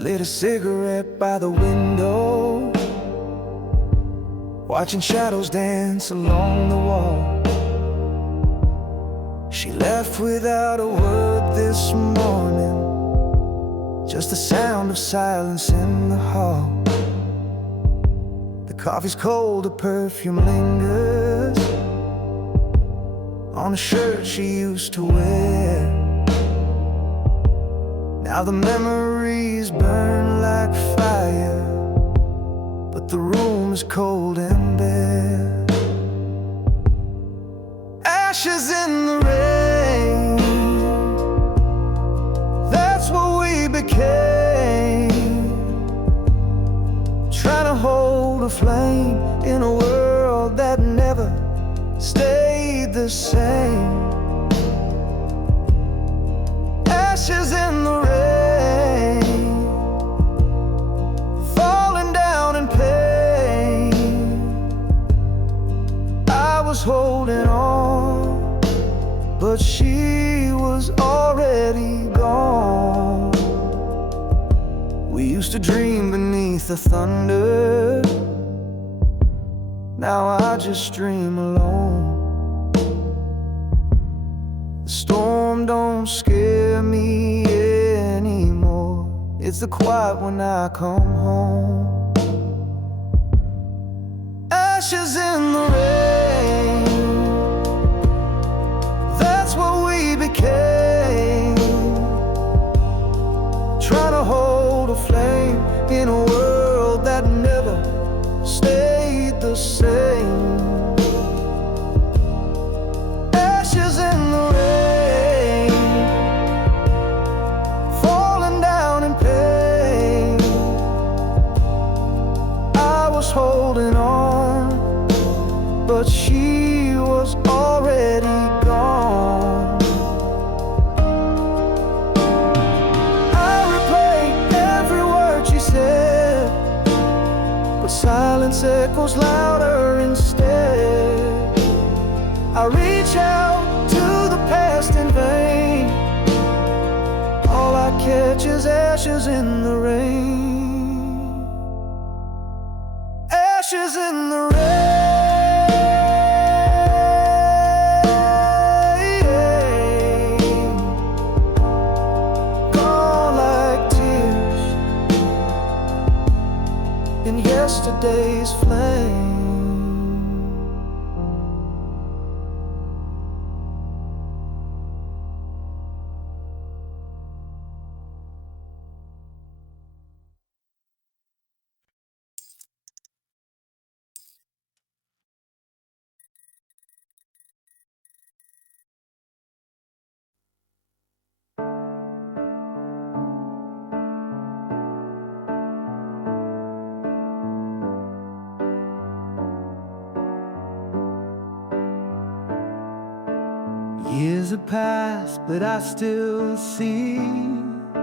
lit a cigarette by the window, watching shadows dance along the wall. She left without a word this morning, just the sound of silence in the hall. The coffee's cold, the perfume lingers on a shirt she used to wear. Now the memories burn like fire, but the room is cold and bare. Ashes in the rain, that's what we became. Trying to hold a flame in a world that never stayed the same. Ashes in the rain, falling down in pain. I was holding on, but she was already gone. We used to dream beneath the thunder, now I just dream alone. The storm don't scare me anymore, it's the quiet when I come home. Ashes in the rain, that's what we became. Trying to hold a flame in a world that never stayed the same. Ashes in the rain, falling down in pain. I was holding on, but she was already gone. I replayed every word she said, but silence echoes louder instead. I reach out to the past in vain, all I catch is ashes in the rain. Ashes in the rain, gone like tears in yesterday's flame. Years have passed, but I still see your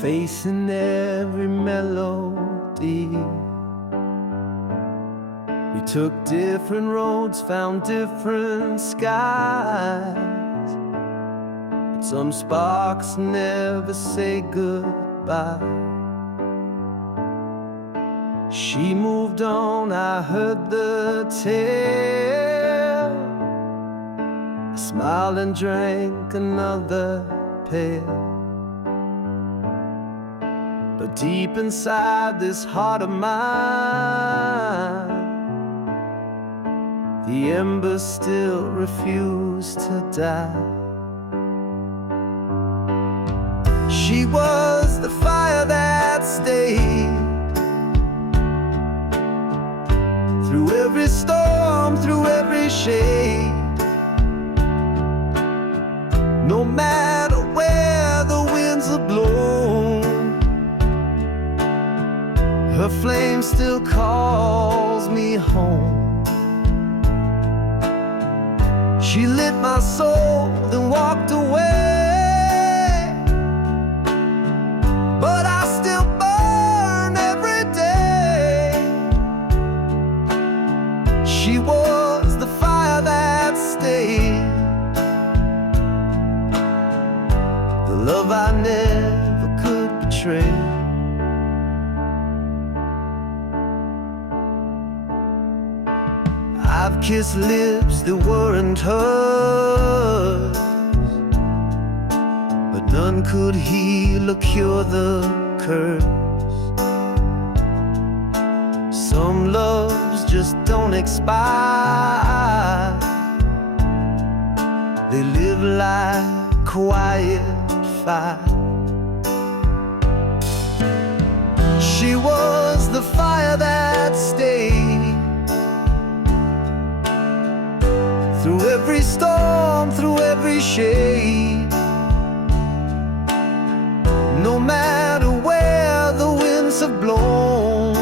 face in every melody. We took different roads, found different skies, but some sparks never say goodbye. She moved on, I heard the tale. I smiled and drank another pail. But deep inside this heart of mine, the embers still refuse to die. She was the fire that stayed through every storm, through every shade. No matter where the winds have blown, her flame still calls me home. She lit my soul, then walked away, but I still burn every day. She was the fire that stayed, the love I never could betray. I've kissed lips that weren't hers, but none could heal or cure the curse. Some loves just don't expire, they live like quiet fire. She was the fire that stayed through every storm, through every shade. No matter where the winds have blown,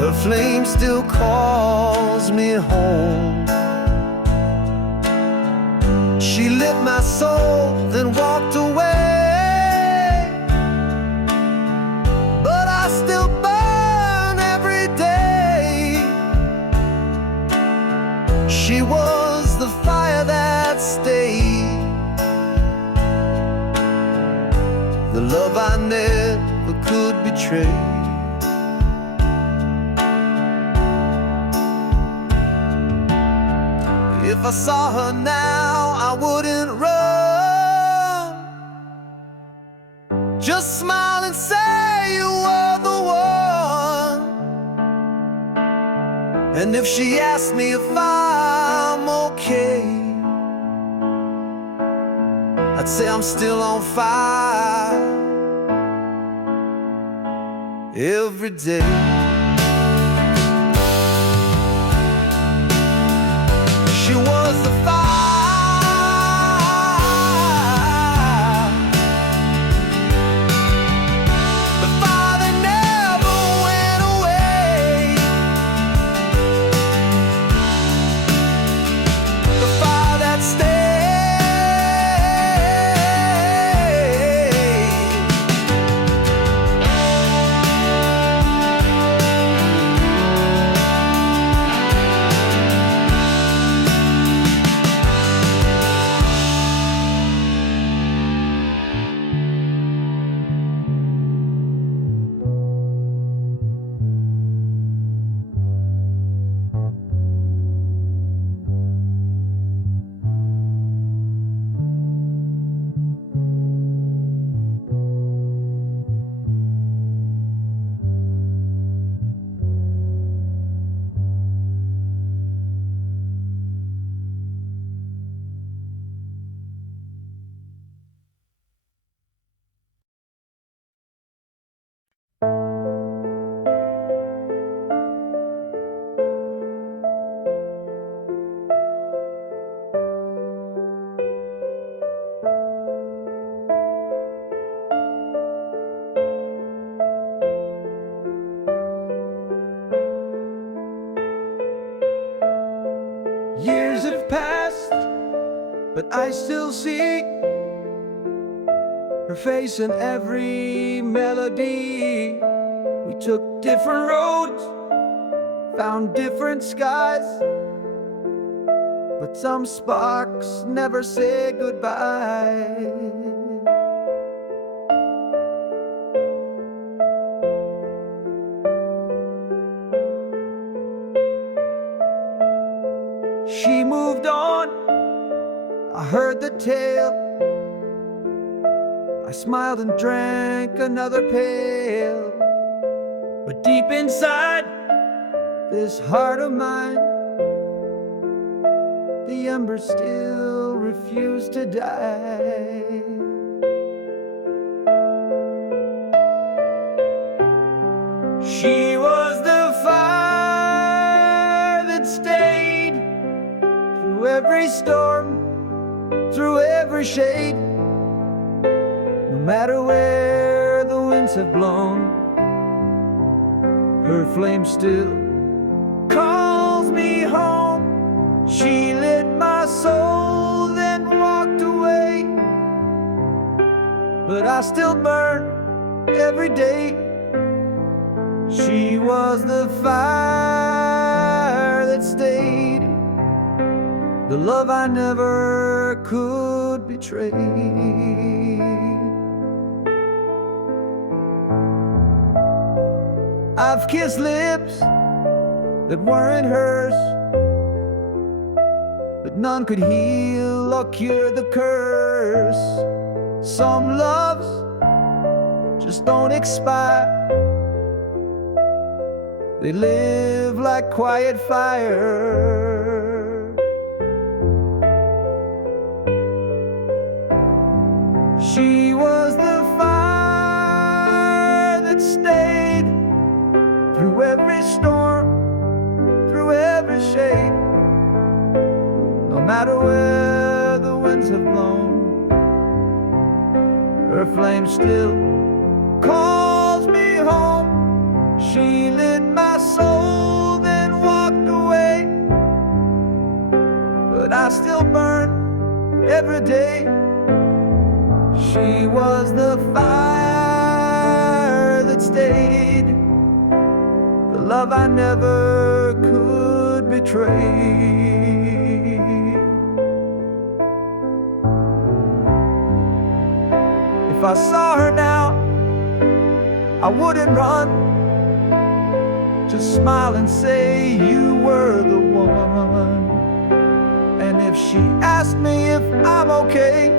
her flame still calls me home. She lit my soul, then walked away, but I still burn every day. She was the fire that stayed, the love I never could betray. If I saw her now, I wouldn't run. Just smile and say you were the one. And if she asked me if I'm okay, I'd say I'm still on fire every day. She was the fire, the fire that never went away, the fire that stayed. Years have passed, but I still see her face in every melody. We took different roads, found different skies, but some sparks never say goodbye. She moved on, I heard the tale. I smiled and drank another pail. But deep inside this heart of mine, the embers still refuse to die. She was the fire that stayed through every storm, through every shade. No matter where the winds have blown, her flame still calls me home. She lit my soul, then walked away, but I still burn every day. She was the fire that stayed, the love I never could betray. I've kissed lips that weren't hers, but none could heal or cure the curse. Some loves just don't expire, they live like quiet fire. She was the fire that stayed through every storm, through every shade. No matter where the winds have blown, her flame still calls me home. She lit my soul, then walked away, but I still burn every day. She was the fire that stayed, the love I never could betray. If I saw her now, I wouldn't run, just smile and say you were the one. And if she asked me if I'm okay,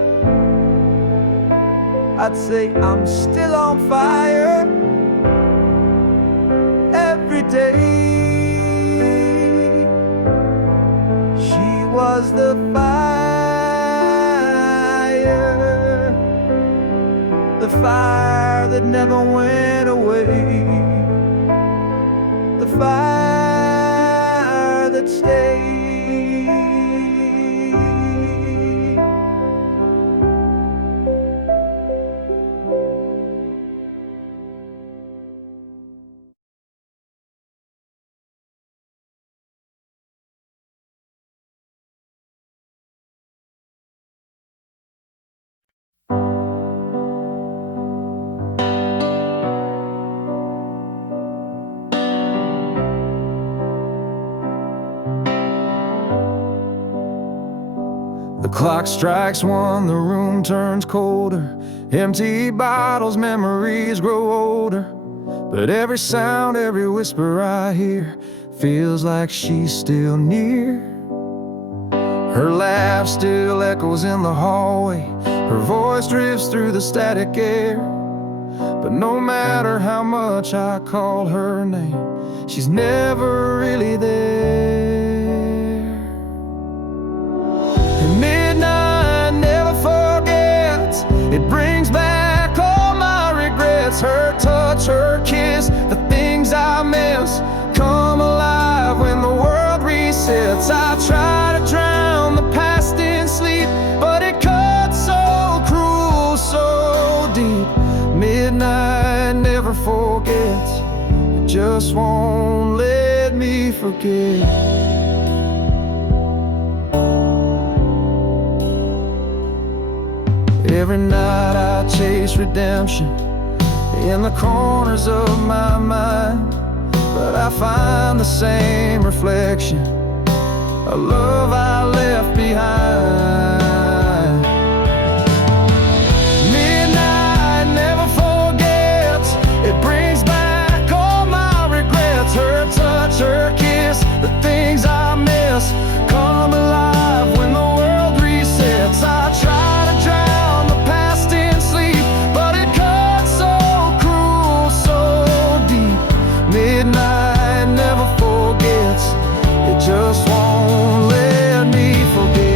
I'd say I'm still on fire every day. She was the fire, the fire that never went away, the fire that stayed. The clock strikes 1, the room turns colder. Empty bottles, memories grow older. But every sound, every whisper I hear feels like she's still near. Her laugh still echoes in the hallway, her voice drifts through the static air. But no matter how much I call her name, she's never really there. Midnight never forgets, it brings back all my regrets. Her touch, her kiss, the things I miss come alive when the world resets. I try to drown the past in sleep, but it cuts so cruel, so deep. Midnight never forgets, it just won't let me forget. Every night I chase redemption in the corners of my mind, but I find the same reflection, a love I left behind. Midnight never forgets, it brings back all my regrets. Her touch, her kiss, the things I miss come alive when the world resets. I try to drown the past in sleep, but it cuts so cruel, so deep. Midnight never forgets, it just won't let me forget.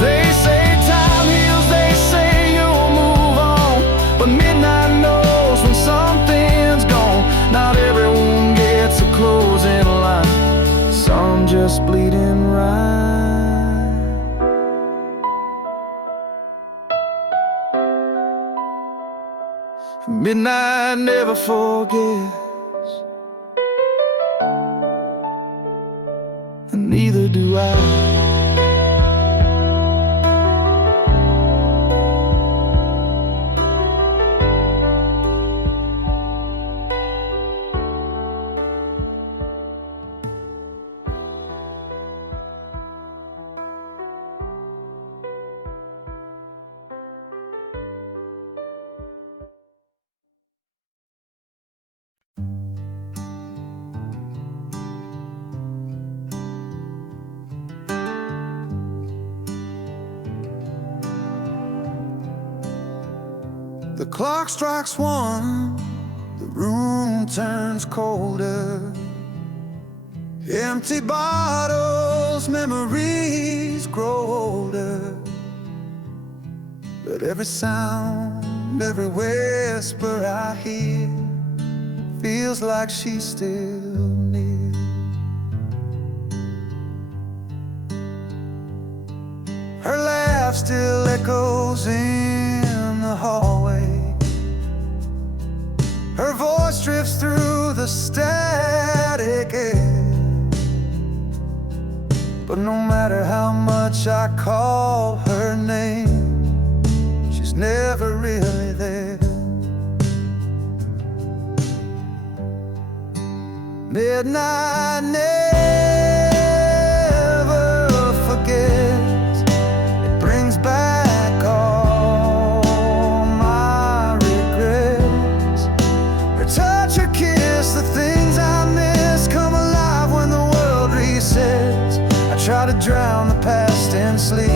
They say time heals, they say you'll move on, but midnight knows when something's gone. Not everyone gets a closing line, some just bleeding right. Midnight never forgets, and neither do I. The clock strikes 1, the room turns colder. Empty bottles, memories grow older. But every sound, every whisper I hear feels like she's still near. Her laugh still echoes in the hallway. Her voice drifts through the static air. But no matter how much I call her name, she's never really there. Midnight never forgets. It brings back all my regrets. Her touch, her kiss, the things I miss come alive when the world resets. I try to drown the past in sleep,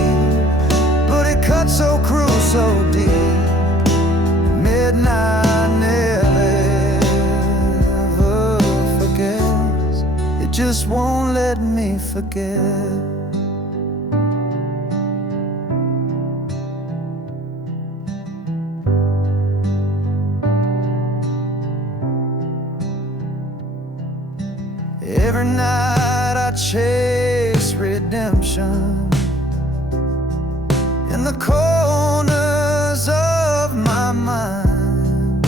but it cuts so cruel, so deep. Midnight never forgets. It just won't let me forget. Every night I chase redemption in the corners of my mind,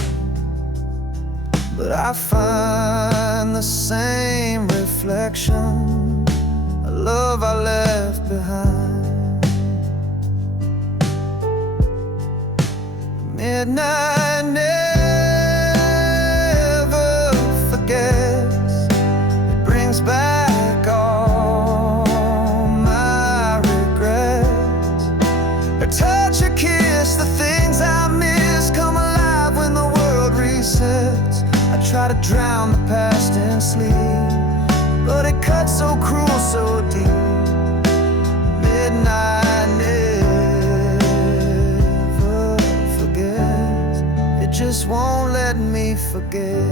but I find the same reflection, a love I left behind. Midnight never forgets. It brings back all my regrets. Her touch, her kiss, the things I miss come alive when the world resets. I try to drown the past in sleep, but it cuts so cruel, so deep. Midnight never forgets. It just won't let me forget.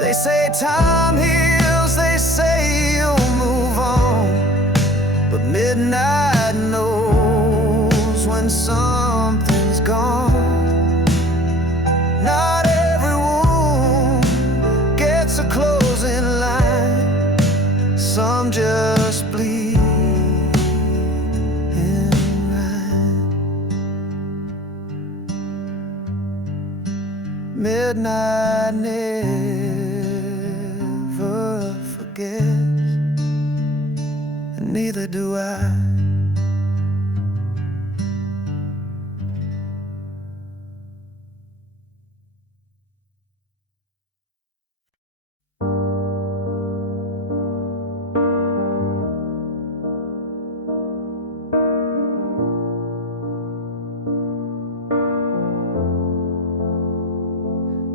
They say time heals, they say you'll move on, but midnight knows when something's gone. Not every wound gets a closing line. Some just bleed in rhyme. Midnight never forgets, and neither do I.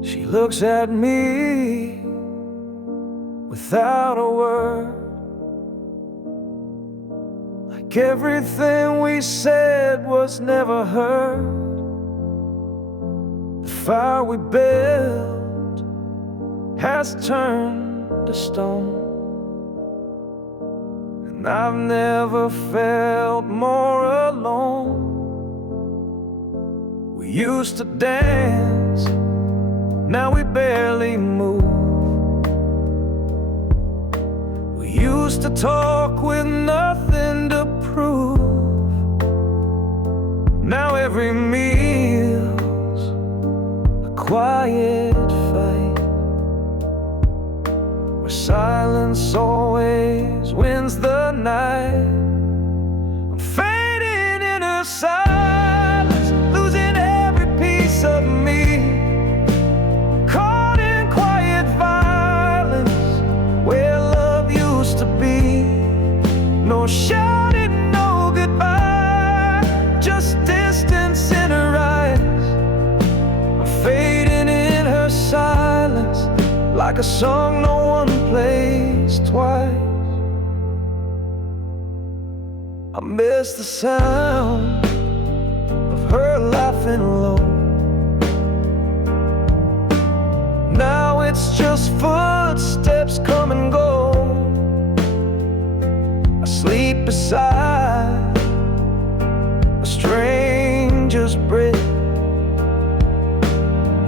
She looks at me without a word, like everything we said was never heard. The fire we built has turned to stone, and I've never felt more alone. We used to dance, now we barely move. We used to talk with nothing to prove. Now every meal's a quiet fight, where silence always wins the night. I'm fading in her silence, losing every piece of me. No shouting, no goodbye, just distance in her eyes. I'm fading in her silence, like a song no one plays twice. I miss the sound of her laughing low. Now it's just footsteps come and go. I sleep beside a stranger's bed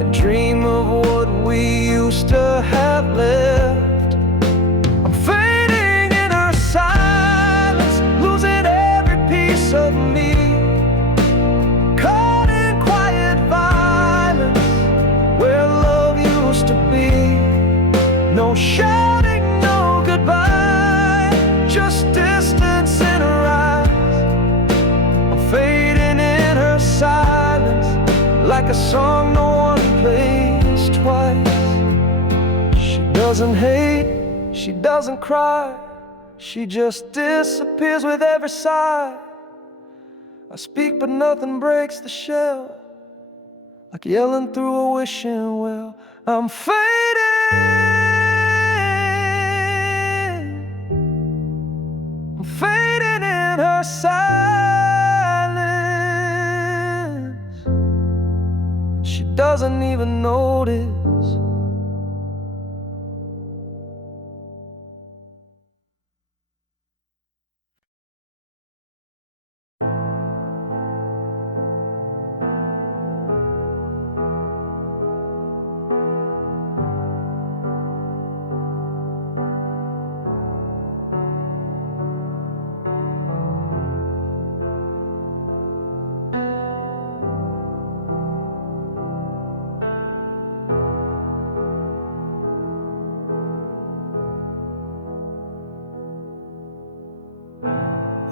and dream of what we used to have left. I'm fading in her silence, losing every piece of me, caught in quiet violence where love used to be. No shouting, no goodbye, just distance in her eyes. I'm fading in her silence, like a song no one plays twice. She doesn't hate, she doesn't cry, she just disappears with every sigh. I speak but nothing breaks the shell, like yelling through a wishing well. I'm fading in her silence. She doesn't even notice.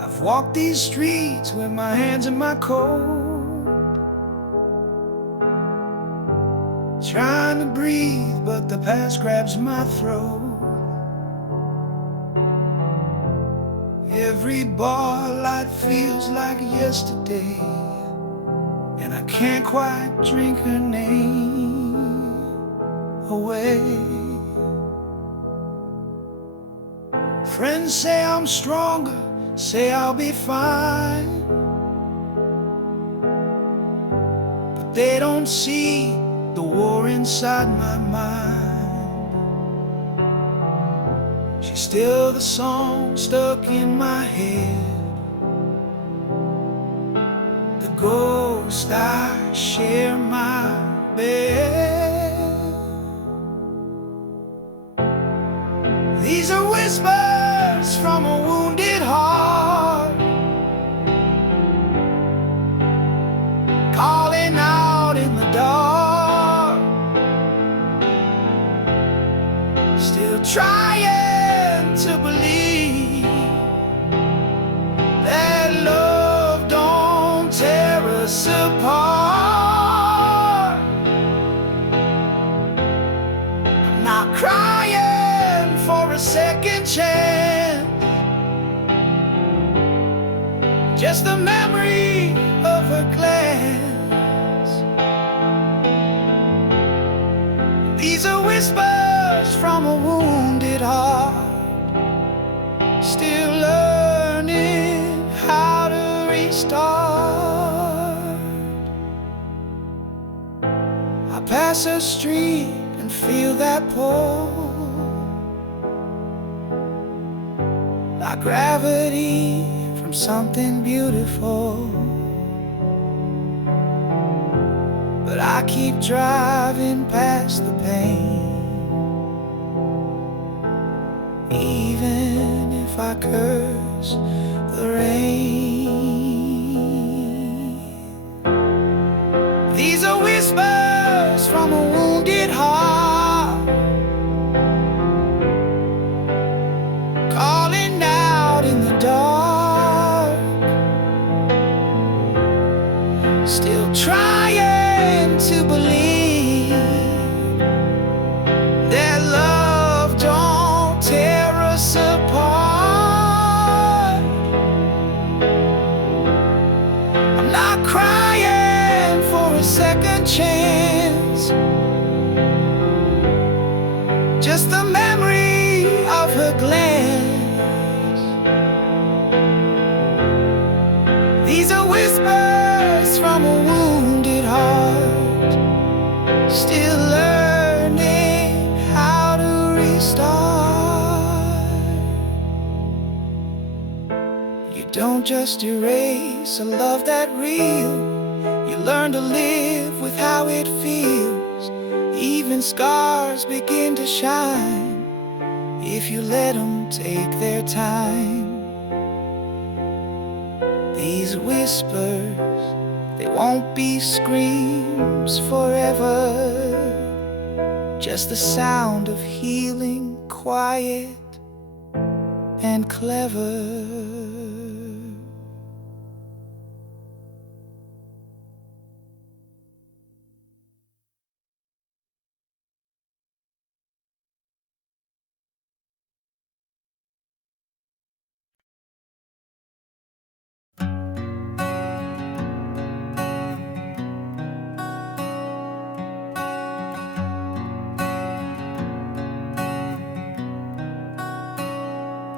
I've walked these streets with my hands in my coat, trying to breathe, but the past grabs my throat. Every bar light feels like yesterday, and I can't quite drink her name away. Friends say I'm stronger, say I'll be fine, but they don't see the war inside my mind. She's still the song stuck in my head, the ghost I share my bed. These are whispers from a wounded heart, calling out in the dark, still trying to believe that love don't tear us apart. I'm not crying for a second chance, just the memory of her glance. These are whispers from a wounded heart, still learning how to restart. I pass her street and feel that pull, like gravity from something beautiful. But I keep driving past the pain, even if I curse the rain. These are whispers from a wounded heart, calling out in the dark, still trying to believe that love don't tear us apart. I'm not crying for a second chance, just the memory of her glance. still learning how to restart. You don't just erase a love that real, you learn to live with how it feels. Even scars begin to shine if you let them take their time. These whispers, they won't be screams forever, just the sound of healing, quiet and clever.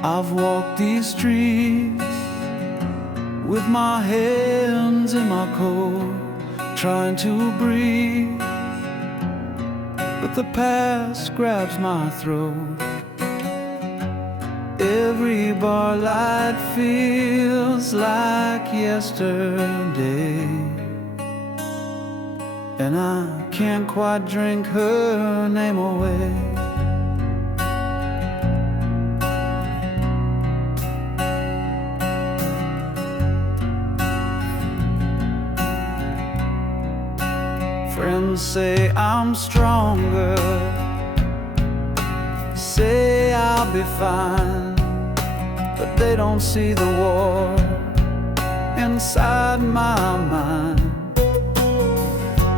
I've walked these streets with my hands in my coat, trying to breathe, but the past grabs my throat. Every bar light feels like yesterday, and I can't quite drink her name away. Friends say I'm stronger, say I'll be fine, but they don't see the war inside my mind.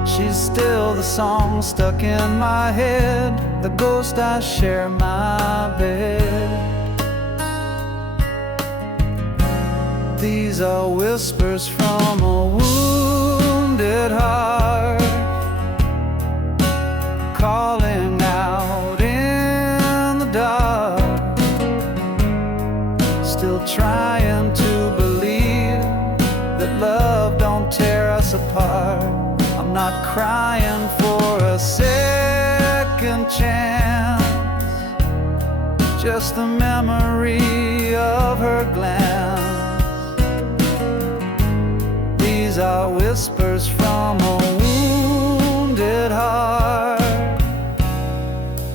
She's still the song stuck in my head, the ghost I share my bed. These are whispers from a wounded heart, calling out in the dark, still trying to believe that love don't tear us apart. I'm not crying for a second chance, just the memory of her glance. These are whispers from a wounded heart,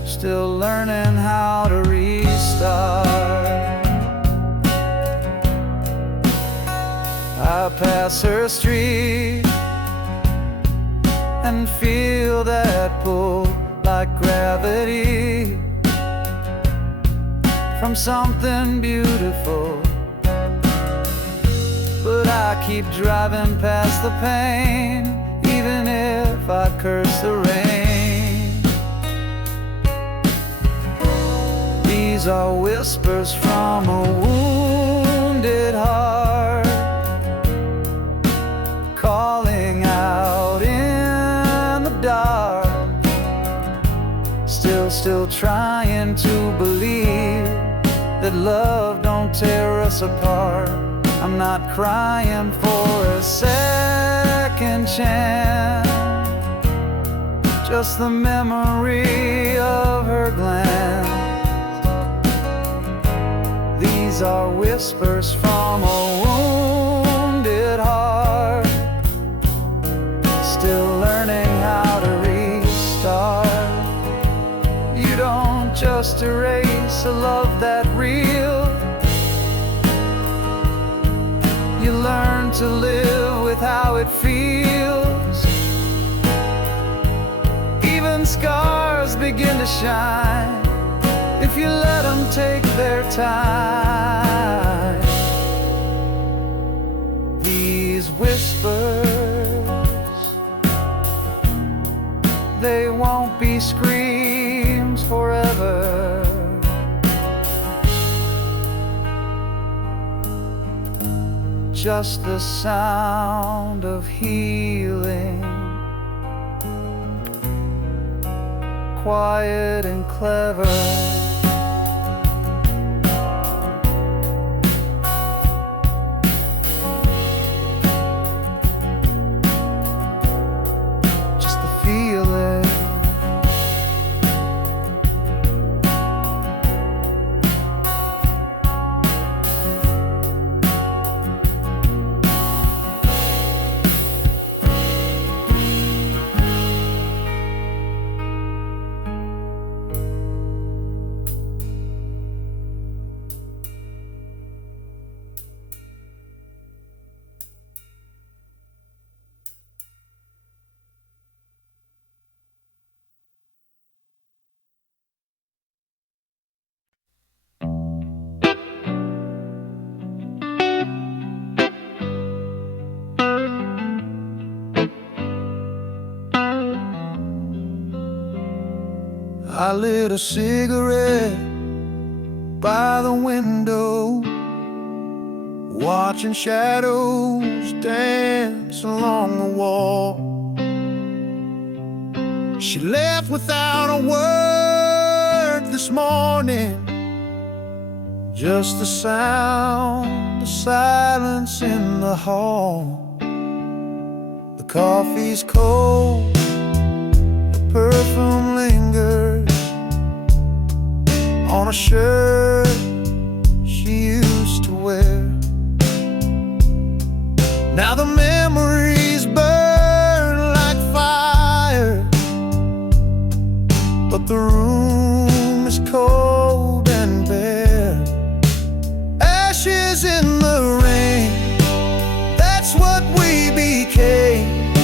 still learning how to restart. I pass her street and feel that pull like gravity from something beautiful, but I keep driving past the pain, even if I curse the rain. These are whispers from a wounded heart, calling out in the dark, still trying to believe that love don't tear us apart. I'm not crying for a second chance, just the memory of her glance. These are whispers from a wounded heart, still learning how to restart. You don't just erase a love that real, you learn to live with how it feels. Even scars begin to shine if you let them take their time. These whispers, they won't be screams forever, just the sound of healing, quiet and clever. Just the feeling I lit a cigarette by the window, watching shadows dance along the wall. She left without a word this morning, just the sound of silence in the hall. The coffee's cold, the perfume lingers on a shirt she used to wear. Now the memories burn like fire, but the room is cold and bare. Ashes in the rain, that's what we became,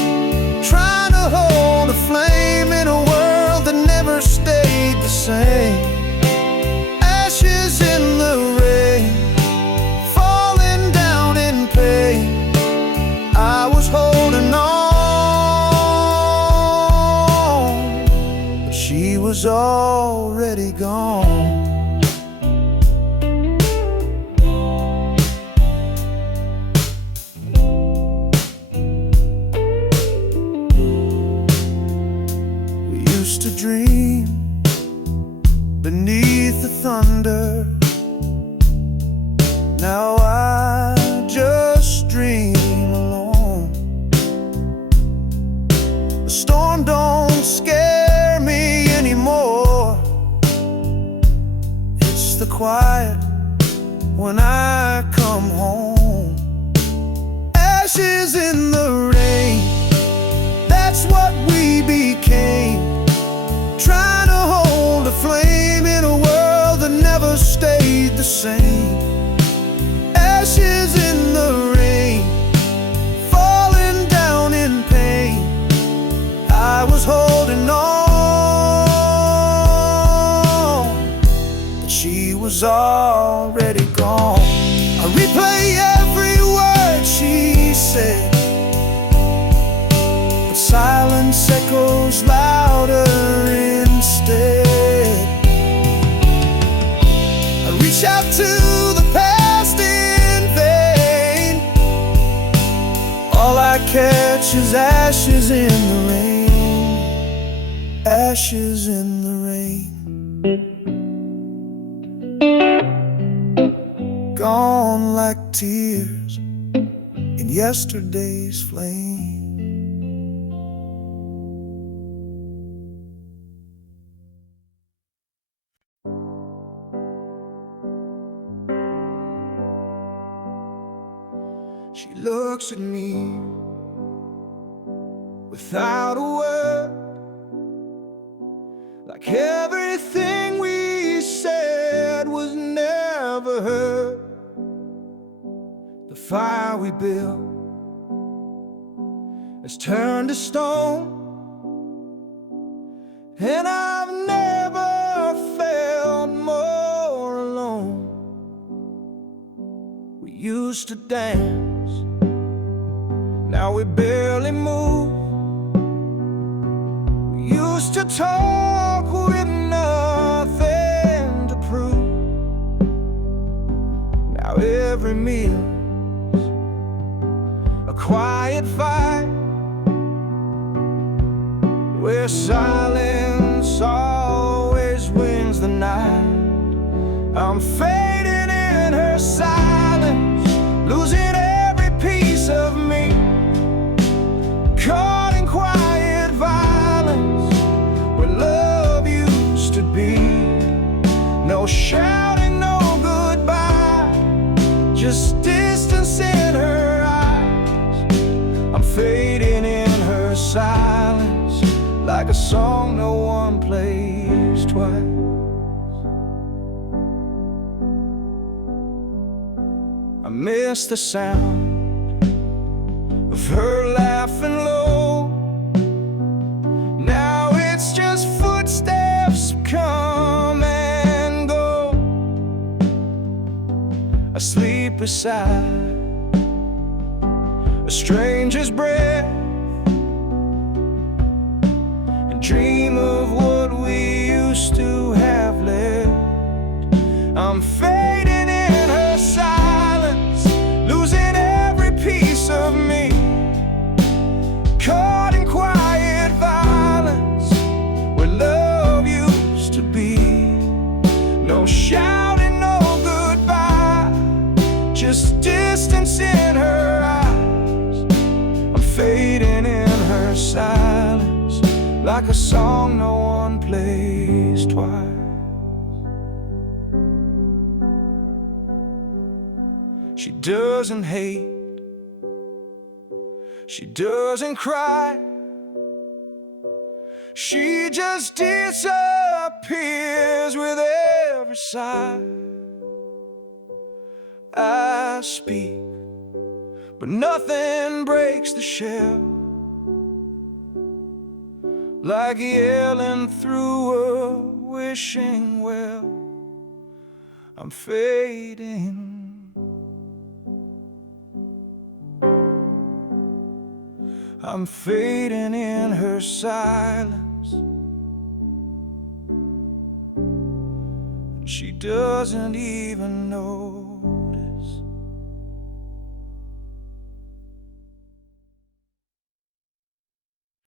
trying to hold a flame in a world that never stayed the same. Ashes in the rain, falling down in pain. I was holding on, but she was already gone. We used to dream beneath the thunder. Now I just dream alone. The storm don't scare me anymore. It's the quiet when I come home. Ashes in the rain, that's what we became, trying to hold a flame in a world that never stayed the same. Ashes in the rain, falling down in pain. I was holding on, but she was already gone. I replay every word she said, but silence echoes louder instead. I reach out to the past in vain. All I catch is ashes in the rain, ashes in the rain. Gone like tears in yesterday's flame. She looks at me without a word, like everything we said was never heard. The fire we built has turned to stone, and I've never felt more alone. We used to dance, now we barely move. We used to talk with nothing to prove. Now every meal's a quiet fight, where silence always wins the night. I'm fading in her silence, losing every piece of me, caught in quiet violence where love used to be. No shouting, no goodbye, just distance in her eyes. I'm fading in her silence, like a song no one plays twice. I miss the sound of her laughing low. Now it's just footsteps come and go. I sleep beside a stranger's breath and dream of what we used her silence, like a song no one plays twice. She doesn't hate, she doesn't cry, she just disappears with every sigh. I speak, but nothing breaks the shell, like yelling through a wishing well. I'm fading, I'm fading in her silence. She doesn't even know